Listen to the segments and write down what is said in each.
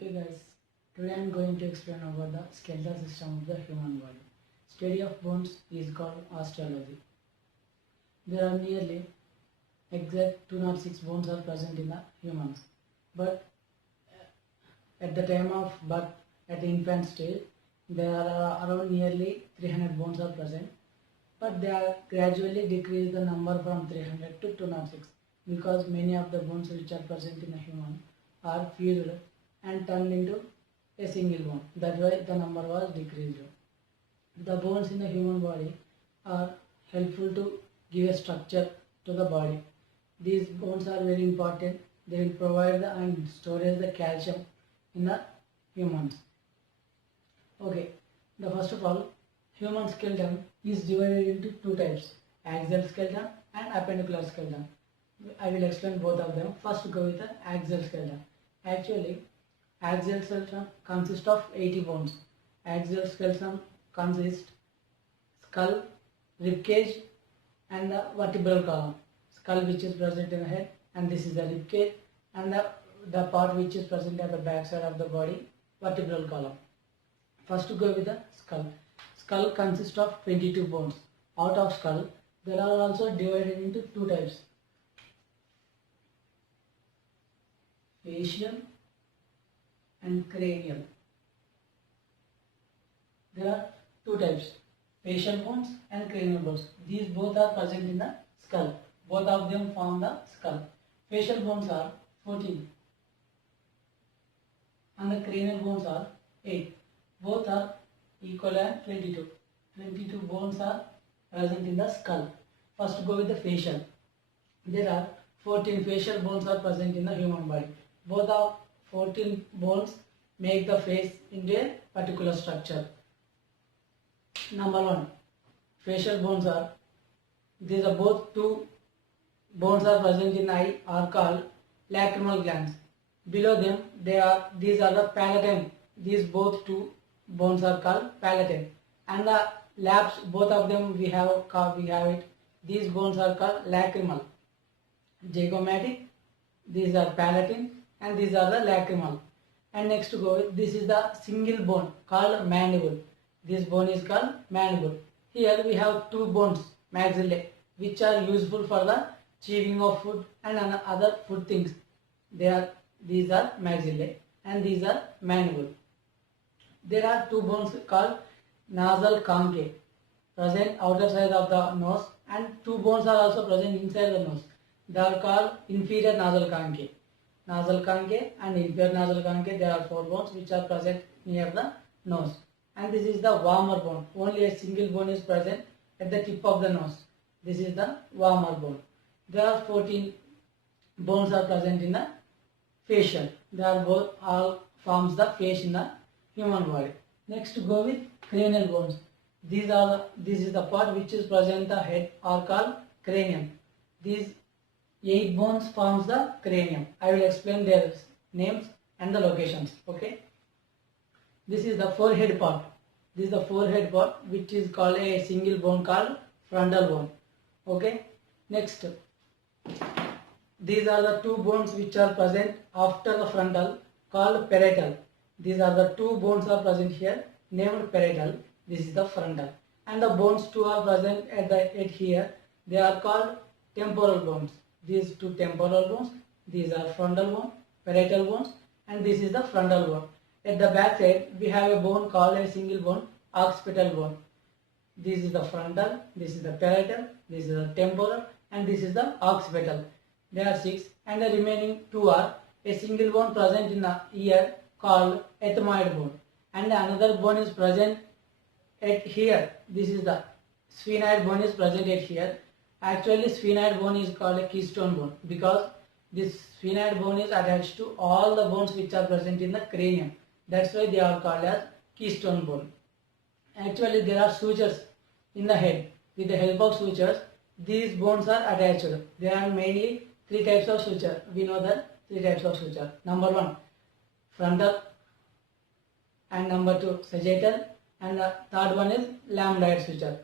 Okay guys, today I am going to explain about the skeletal system of the human body. Study of bones is called osteology. There are nearly exact 206 bones are present in the humans, but at the time of birth, at the infant stage, there are around nearly 300 bones are present, but they are gradually decrease the number from 300 to 206 because many of the bones which are present in a human are fused and turned into a single bone. That's why the number was decreased. The bones in the human body are helpful to give a structure to the body. These bones are very important. They will provide and storage the calcium in the humans. Okay, the first of all, human skeleton is divided into two types: axial skeleton and appendicular skeleton. I will explain both of them. First, go with the axial skeleton. Actually, axial skeleton consists of 80 bones. Axial skeleton consists skull, rib cage, and the vertebral column. Skull which is present in the head, and this is the rib cage, and the part which is present at the back side of the body, vertebral column. First to go with the skull. Skull consists of 22 bones. Out of skull, there are also divided into two types: facial and cranial. There are two types: facial bones and cranial bones. These both are present in the skull. Both of them form the skull. Facial bones are 14 and the cranial bones are 8. Both are equal and 22. 22 bones are present in the skull. First go with the facial. There are 14 facial bones are present in the human body. Both of 14 bones make the face into a particular structure. Number 1, facial bones are, these are both two bones are present in the eye are called lacrimal glands. Below them these are the palatine. These both two bones are called palatine. And the labs, both of them we have it. These bones are called lacrimal. Zygomatic, these are palatine, and these are the lacrimal. And next to go with, this is the single bone called mandible. This bone is called mandible. Here we have two bones, maxillae, which are useful for the chewing of food and other food things. These are maxillae and these are mandible. There are two bones called nasal conchae present outer side of the nose, and two bones are also present inside the nose. They are called inferior nasal conchae. Nasal conchae and inferior nasal conchae, there are four bones which are present near the nose. And this is the warmer bone. Only a single bone is present at the tip of the nose. This is the warmer bone. There are 14 bones are present in the facial. They are both all forms the face in the human body. Next to go with cranial bones. This is the part which is present in the head are called cranium. These 8 bones forms the cranium. I will explain their names and the locations. Okay. This is the forehead part. This is the forehead part which is called a single bone called frontal bone. Okay. Next, these are the two bones which are present after the frontal called parietal. These are the two bones are present here named parietal. This is the frontal. And the bones two are present at the head here. They are called temporal bones. These two temporal bones. These are frontal bone, parietal bones, and this is the frontal bone. At the back side, we have a bone called a single bone, occipital bone. This is the frontal, this is the parietal, this is the temporal, and this is the occipital. There are 6, and the remaining 2 are a single bone present in the ear called ethmoid bone, and another bone is present at here. This is the sphenoid bone is present at here. Actually, sphenoid bone is called a keystone bone because this sphenoid bone is attached to all the bones which are present in the cranium. That's why they are called as keystone bone. Actually, there are sutures in the head. With the help of sutures, these bones are attached. There are mainly 3 types of suture. We know that 3 types of suture. Number 1, frontal, and number 2, sagittal, and the third one is lambdoid suture.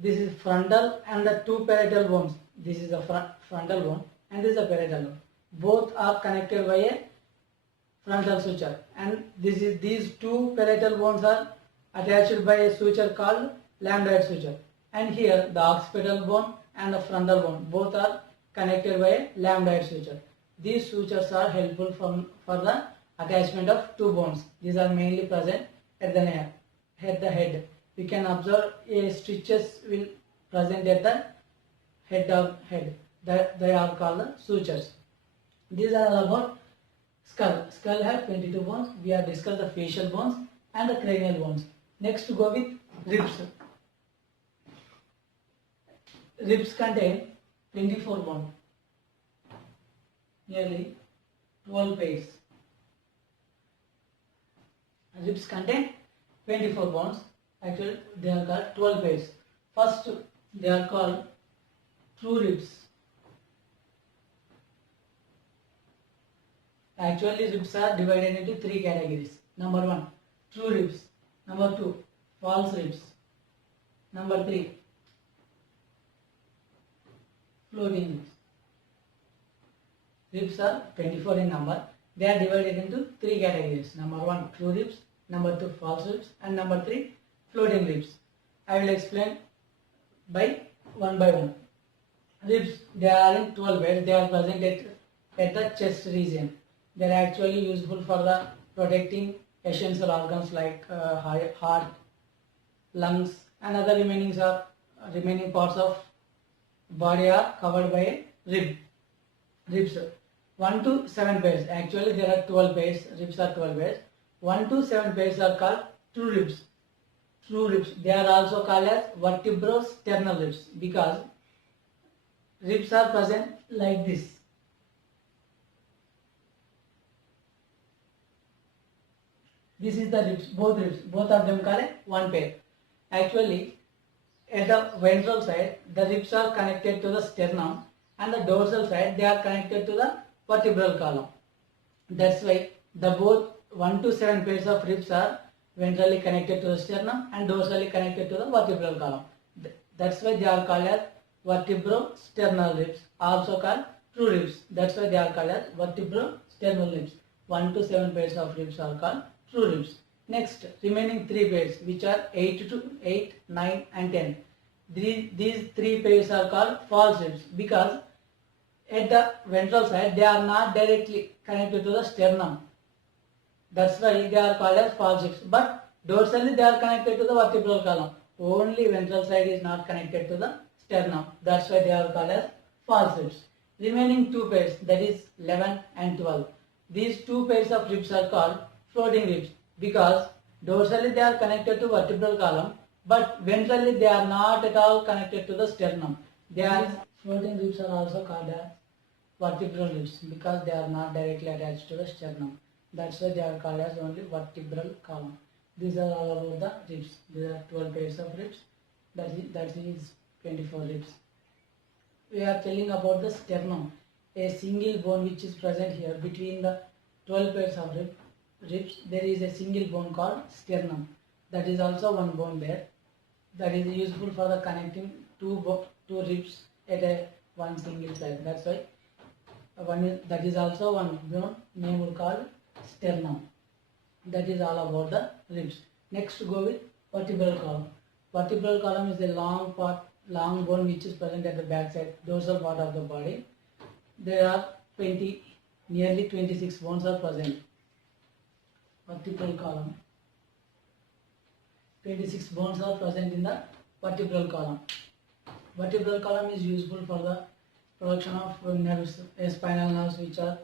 This is frontal and the 2 parietal bones. This is the frontal bone and this is the parietal bone. Both are connected by a frontal suture, and these two parietal bones are attached by a suture called lambdoid suture, and here the occipital bone and the frontal bone both are connected by a lambdoid suture. These sutures are helpful for the attachment of two bones. These are mainly present at the head. We can observe a stitches will present at the head. They are called the sutures. These are all about skull. Skull has 22 bones. We have discussed the facial bones and the cranial bones. Next to go with ribs. Ribs contain 24 bones, nearly 12 pairs. Ribs contain 24 bones. Actually, they are called 12 pairs. First, they are called true ribs. Actually, ribs are divided into three categories. Number 1, true ribs. Number 2, false ribs. Number 3, floating ribs. Ribs are 24 in number. They are divided into three categories. Number 1, true ribs. Number 2, false ribs. And number 3, floating ribs. I will explain by one. Ribs, they are in 12 pairs. They are present at the chest region. They are actually useful for the protecting essential organs like heart, lungs, and other remaining parts of body are covered by ribs. 1 to 7 pairs. Actually, there are 12 pairs. Ribs are 12 pairs. 1 to 7 pairs are called true ribs. True ribs. They are also called as vertebrosternal ribs because ribs are present like this. This is the ribs, both of them called one pair. Actually, at the ventral side, the ribs are connected to the sternum, and the dorsal side, they are connected to the vertebral column. That's why the both 1 to 7 pairs of ribs are ventrally connected to the sternum and dorsally connected to the vertebral column. That's why they are called as vertebrosternal ribs, also called true ribs. That's why they are called as vertebrosternal ribs. 1 to 7 pairs of ribs are called true ribs. Next, remaining 3 pairs, which are 8, 9 and 10. These 3 pairs are called false ribs because at the ventral side they are not directly connected to the sternum. That's why they are called as false ribs. But dorsally they are connected to the vertebral column. Only ventral side is not connected to the sternum. That's why they are called as false ribs. Remaining 2 pairs, that is 11 and 12. These 2 pairs of ribs are called floating ribs because dorsally they are connected to vertebral column, but ventrally they are not at all connected to the sternum. Floating ribs are also called as vertebral ribs because they are not directly attached to the sternum. That's why they are called as only vertebral column. These are all about the ribs. There are 12 pairs of ribs. That is 24 ribs. We are telling about the sternum, a single bone which is present here between the 12 pairs of ribs. There is a single bone called sternum. That is also one bone there. That is useful for the connecting two ribs at one single side. That's why that is also one bone named called sternum. That is all about the ribs. Next, go with vertebral column. Vertebral column is a long bone which is present at the back side, dorsal part of the body. There are nearly 26 bones are present. Vertebral column. 26 bones are present in the vertebral column. Vertebral column is useful for the production of nerves, spinal nerves which are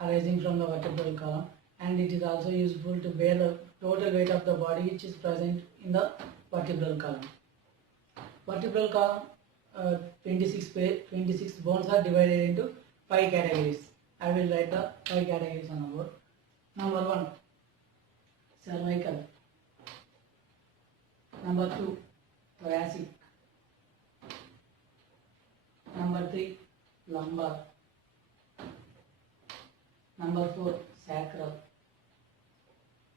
arising from the vertebral column, and it is also useful to bear the total weight of the body which is present in the vertebral column. Vertebral column, 26 bones are divided into 5 categories. I will write the 5 categories on the board. Number 1, cervical. Number 2, thoracic. Number 3, lumbar. Number 4, sacral.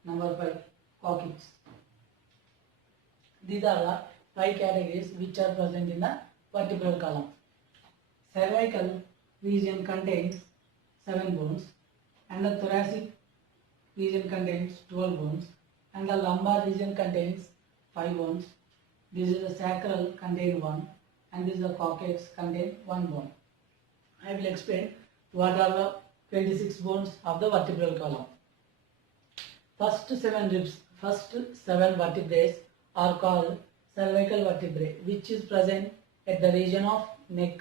Number 5, coccyx. These are the 5 categories which are present in the vertebral column. Cervical region contains 7 bones, and the thoracic region contains 12 bones and the lumbar region contains 5 bones. This is the sacral contain 1 and this is the coccyx contain 1 bone. I will explain what are the 26 bones of the vertebral column. First 7 vertebrae are called cervical vertebrae, which is present at the region of neck,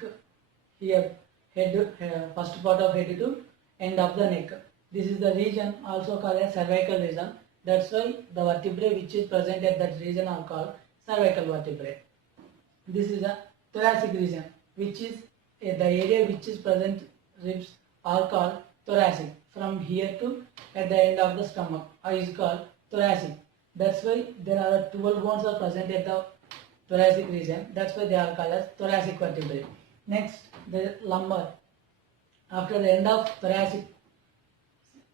here first part of head to end of the neck. This is the region also called as cervical region. That's why the vertebrae which is present at that region are called cervical vertebrae. This is the thoracic region, which is the area which is present ribs are called thoracic. From here to at the end of the stomach is called thoracic. That's why there are 12 bones are present at the thoracic region. That's why they are called as thoracic vertebrae. Next, the lumbar. After the end of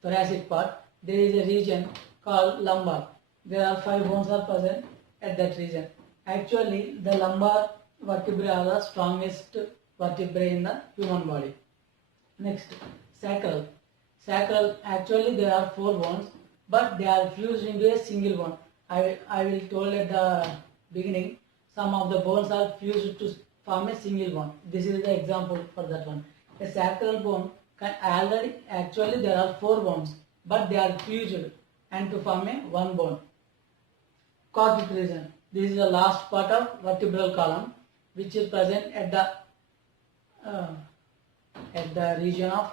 thoracic part, there is a region called lumbar. There are 5 bones are present at that region. Actually, the lumbar vertebrae are the strongest vertebrae in the human body. Next, sacral. Sacral, actually there are 4 bones, but they are fused into a single bone. I will told at the beginning, some of the bones are fused to form a single bone. This is the example for that one. A sacral bone actually there are 4 bones, but they are fused and to form a one bone. Coccyx region. This is the last part of vertebral column, which is present at the region of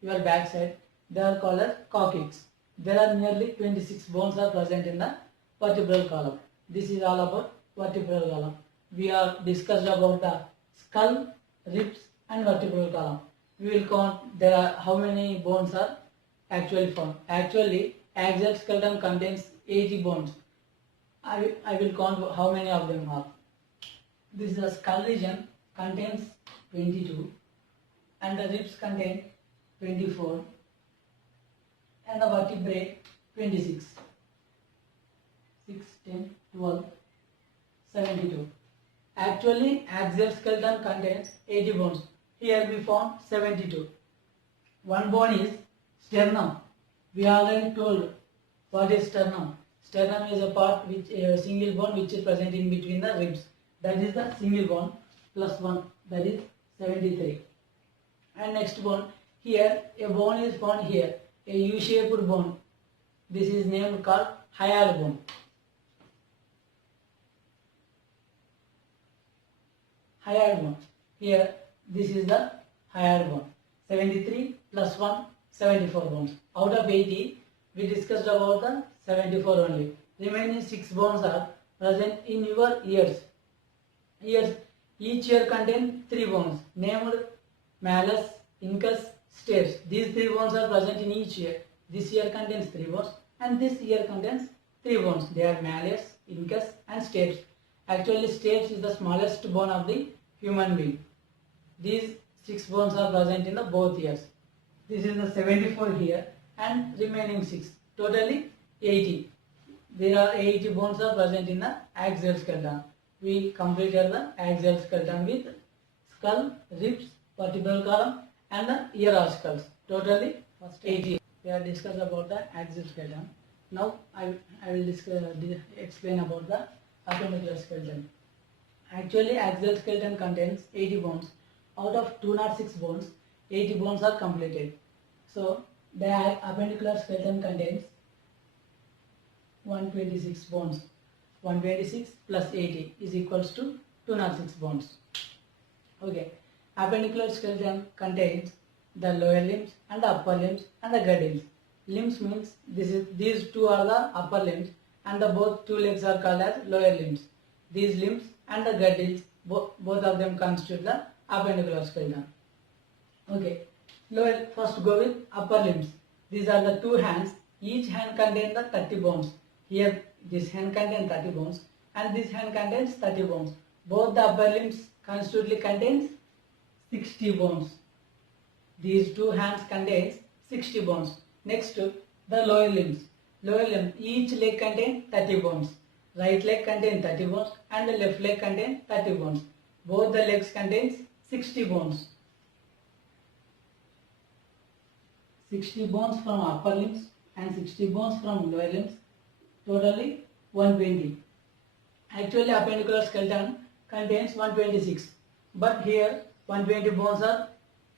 your backside. They are called as coccyx. There are nearly 26 bones are present in the vertebral column. This is all about vertebral column. We are discussed about the skull, ribs and vertebral column. We will count there are how many bones are actually found. Actually, axial skeleton contains 80 bones. I will count how many of them are. This is the skull region contains 22 and the ribs contain 24 and the vertebrae 26. 6, 10, 12, 72. Actually, axial skeleton contains 80 bones. Here we found 72. One bone is sternum. We already told what is sternum. Sternum is a part which a single bone which is present in between the ribs. That is the single bone plus 1. That is 73. And next bone, here a bone is found here, a U-shaped bone. This is named called hyoid bone. Hyoid bone. Here this is the hyoid bone. 73 plus 1, 74 bones. Out of 80, we discussed about the 74 only. Remaining 6 bones are present in your ears. Ears, each ear contains 3 bones named malleus, incus, stapes. These 3 bones are present in each ear. This ear contains 3 bones and this ear contains 3 bones. They are malleus, incus and stapes. Actually, stapes is the smallest bone of the human being. These 6 bones are present in the both ears. This is the 74 here and remaining 6. Totally 80. There are 80 bones are present in the axial skeleton. We completed the axial skeleton with skull, ribs, vertebral column and the ear oscles. Totally first 80. We have discussed about the axial skeleton. Now I will explain about the appendicular skeleton. Actually, axial skeleton contains 80 bones. Out of 206 bones, 80 bones are completed. So the appendicular skeleton contains 126 bones. 126 plus 80 is equals to 206 bones. Okay. Appendicular skeleton contains the lower limbs and the upper limbs and the girdles. Limbs means these two are the upper limbs and the both 2 legs are called as lower limbs. These limbs and the girdles, both of them constitute the appendicular skeleton. Okay. First go with upper limbs. These are the 2 hands. Each hand contains the 30 bones. Here this hand contains 30 bones and this hand contains 30 bones. Both the upper limbs contains 60 bones. These 2 hands contains 60 bones. Next, the lower limbs. Lower limb, each leg contains 30 bones. Right leg contains 30 bones and the left leg contains 30 bones. Both the legs contains 60 bones. 60 bones from upper limbs and 60 bones from lower limbs, totally 120. Actually, appendicular skeleton contains 126, but here 120 bones are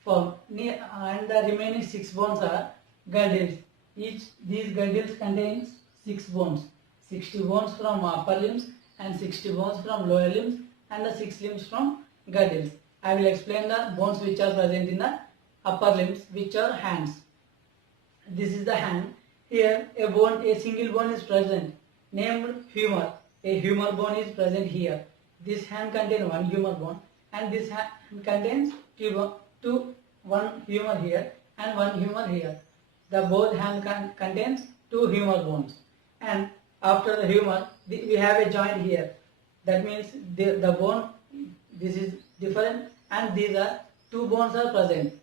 found, and the remaining 6 bones are girdles. These girdles contains 6 bones, 60 bones from upper limbs and 60 bones from lower limbs, and the 6 limbs from girdles. I will explain the bones which are present in the upper limbs, which are hands. This is the hand. Here a single bone is present, named humor. A humor bone is present here. This hand contains one humor bone, and this hand contains one humor here and one humor here. The both hand contains 2 humor bones, and after the humor we have a joint here. That means the bone, this is different, and these are 2 bones are present,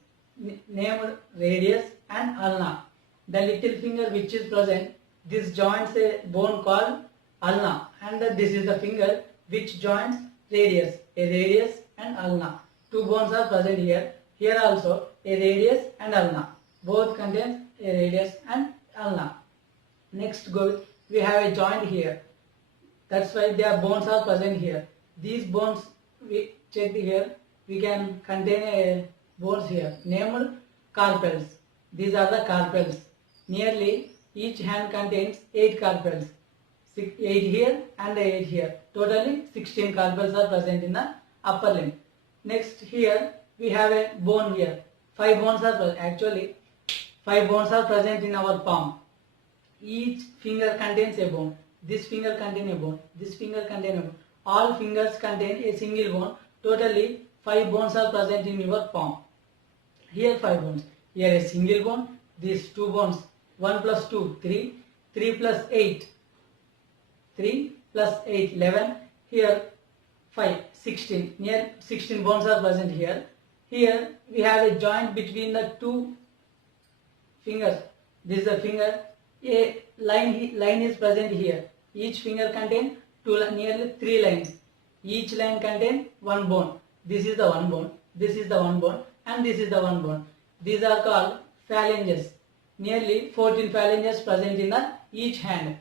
named radius and ulna. The little finger which is present, this joins a bone called ulna, and this is the finger which joins radius, a radius and ulna. 2 bones are present here. Here also a radius and ulna. Both contains a radius and ulna. Next we have a joint here. That's why their bones are present here. These bones, we check here, we can contain a bones here named carpels. These are the carpels. Nearly each hand contains 8 carpels. 8 here and 8 here. Totally 16 carpels are present in the upper limb. Next here we have a bone here. 5 bones are present. Actually 5 bones are present in our palm. Each finger contains a bone. This finger contains a bone. This finger contains a bone. All fingers contain a single bone. Totally 5 bones are present in your palm. Here 5 bones. Here a single bone. These 2 bones. 1 plus 2, 3. 3 plus 8. 3 plus 8, 11. Here 5, 16. Near 16 bones are present here. Here we have a joint between the 2 fingers. This is a finger. A line is present here. Each finger contains nearly 3 lines. Each line contains 1 bone. This is the 1 bone. This is the 1 bone, and this is the 1 bone. These are called phalanges. Nearly 14 phalanges present in each hand.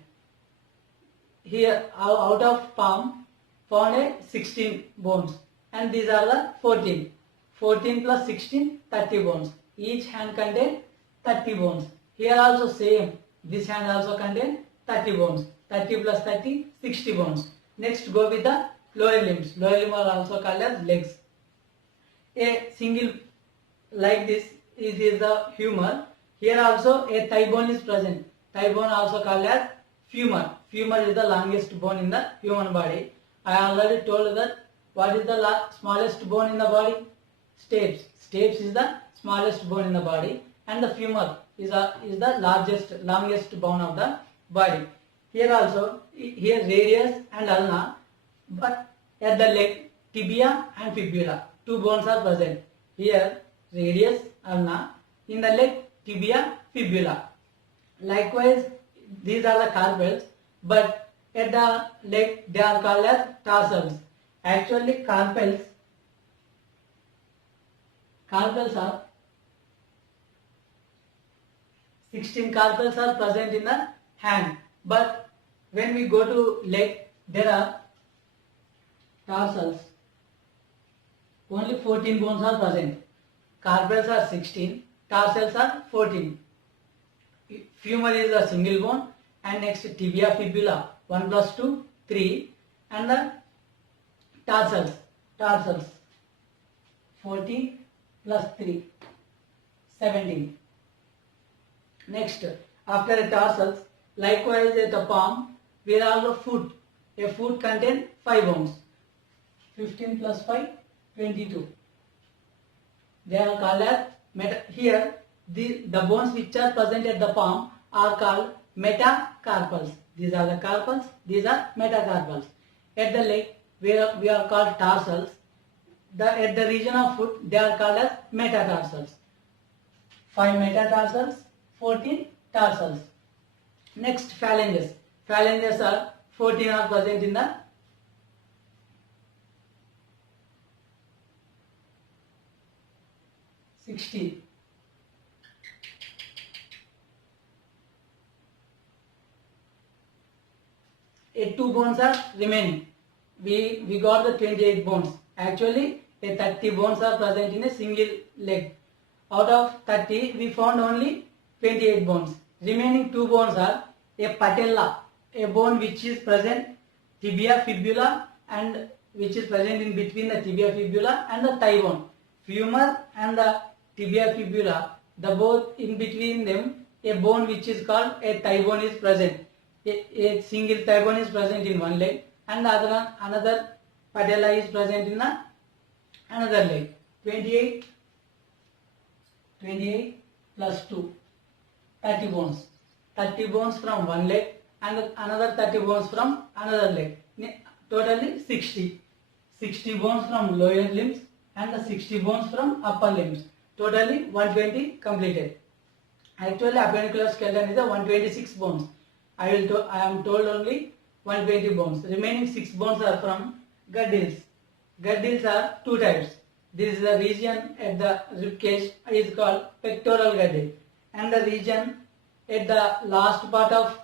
Here out of palm found a 16 bones, and these are the 14. 14 plus 16, 30 bones. Each hand contains 30 bones. Here also same. This hand also contains 30 bones. 30 plus 30, 60 bones. Next go with the lower limbs. Lower limbs are also called as legs. A single like this is the humor. Here also a thigh bone is present. Thigh bone also called as femur. Femur is the longest bone in the human body. I already told that what is the smallest bone in the body? Stapes. Stapes is the smallest bone in the body, and the femur is the longest bone of the body. Here also, here radius and ulna, but at the leg, tibia and fibula, 2 bones are present. Here radius, ulna, in the leg, tibia, fibula. Likewise, these are the carpels, but at the leg they are called as tarsals. Actually, carpels are 16 carpels are present in the hand, but when we go to leg, there are tarsals. Only 14 bones are present. Carpels are 16, tarsals are 14. Femur is a single bone, and next tibia, fibula, 1 plus 2, 3, and the tarsals, 14 plus 3, 17. Next, after the tarsals, likewise at the palm, we have the foot. A foot contains 5 bones. 15 plus 5, 22. They are called as here the bones which are present at the palm are called metacarpals. These are the carpals, these are metacarpals. At the leg, we are called tarsals. At the region of foot, they are called as metatarsals. 5 metatarsals, 14 tarsals. Next, phalanges. Phalanges are 14 are present in the 60. 2 bones are remaining. We got the 28 bones. Actually, 30 bones are present in a single leg. Out of 30, we found only 28 bones. Remaining 2 bones are a patella, a bone which is present tibia fibula and which is present in between the tibia fibula and the thigh bone. Femur and the tibia fibula, the both in between them, a bone which is called a thigh bone is present. A single thigh bone is present in one leg and the another patella is present in another leg. 28 plus 2, 30 bones. 30 bones from one leg and another 30 bones from another leg. Totally 60. 60 bones from lower limbs and the 60 bones from upper limbs. Totally 120 completed. Actually, appendicular skeleton is a 126 bones. I am told only 120 bones. Remaining 6 bones are from girdles. Girdles are 2 types. This is the region at the rib cage is called pectoral girdle, and the region at the last part of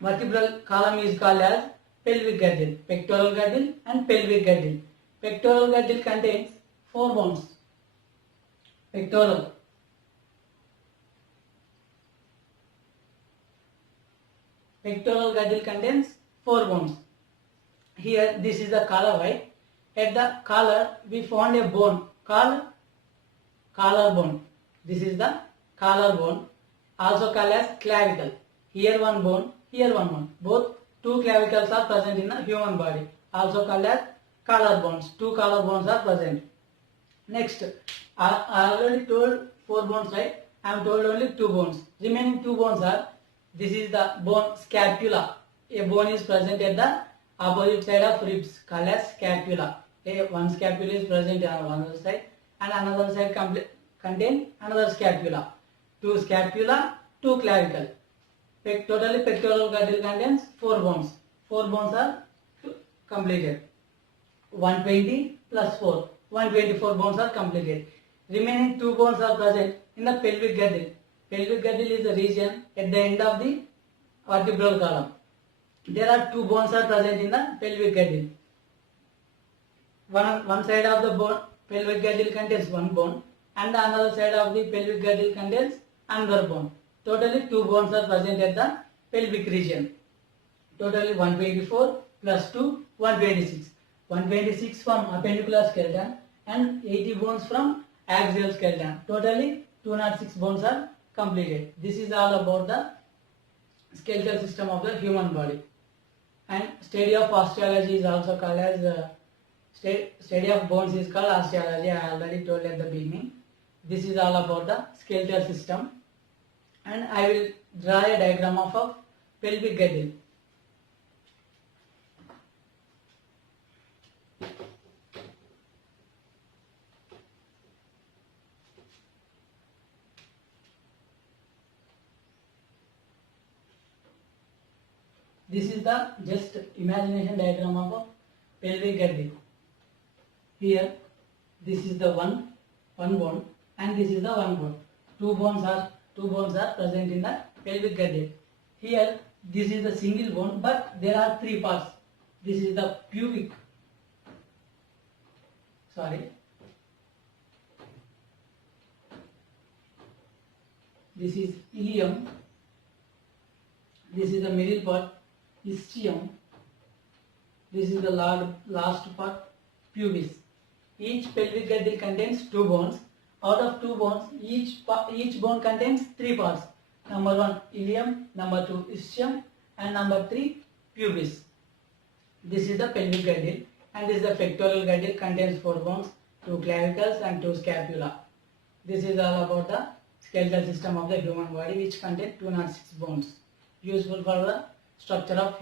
vertebral column is called as pelvic girdle. Pectoral girdle and pelvic girdle. Pectoral girdle contains 4 bones. Pectoral girdle contains 4 bones. Here, this is the collar, right? At the collar, we found a bone called collar bone. This is the collar bone, also called as clavicle. Here one bone, here one bone. Both 2 clavicles are present in the human body, also called as collar bones. 2 collar bones are present. Next, I already told 4 bones, right? I am told only 2 bones. Remaining 2 bones are, this is the bone scapula. A bone is present at the opposite side of ribs called as scapula. One scapula is present on one side and another side contain another scapula. 2 scapula, 2 clavicle. Totally pectoral girdle contains 4 bones. 4 bones are completed. 120 plus 4. 124 bones are completed. Remaining 2 bones are present in the pelvic girdle. Pelvic girdle is the region at the end of the vertebral column. There are 2 bones are present in the pelvic girdle. One side of the bone, pelvic girdle contains 1 bone and the another side of the pelvic girdle contains another bone. Totally 2 bones are present at the pelvic region. Totally 124 plus 2, 126. 126 from appendicular skeleton and 80 bones from axial skeleton. Totally 206 bones are completed. This is all about the skeletal system of the human body. And study of osteology is also called as study of bones is called osteology. I already told at the beginning. This is all about the skeletal system. And I will draw a diagram of a pelvic girdle. This is the just imagination diagram of a pelvic girdle. Here, this is the one bone, and this is the one bone. Two bones are present in the pelvic girdle. Here, this is the single bone, but there are 3 parts. This is the pubic. This is ilium. This is the middle part, ischium. This is the last part, pubis. Each pelvic girdle contains 2 bones. Out of 2 bones, each bone contains 3 parts. Number 1, ilium. Number 2, ischium. And number 3, pubis. This is the pelvic girdle. And this is the pectoral girdle, contains 4 bones, 2 clavicles and 2 scapula. This is all about the skeletal system of the human body, which contains 206 bones. Useful for the structure of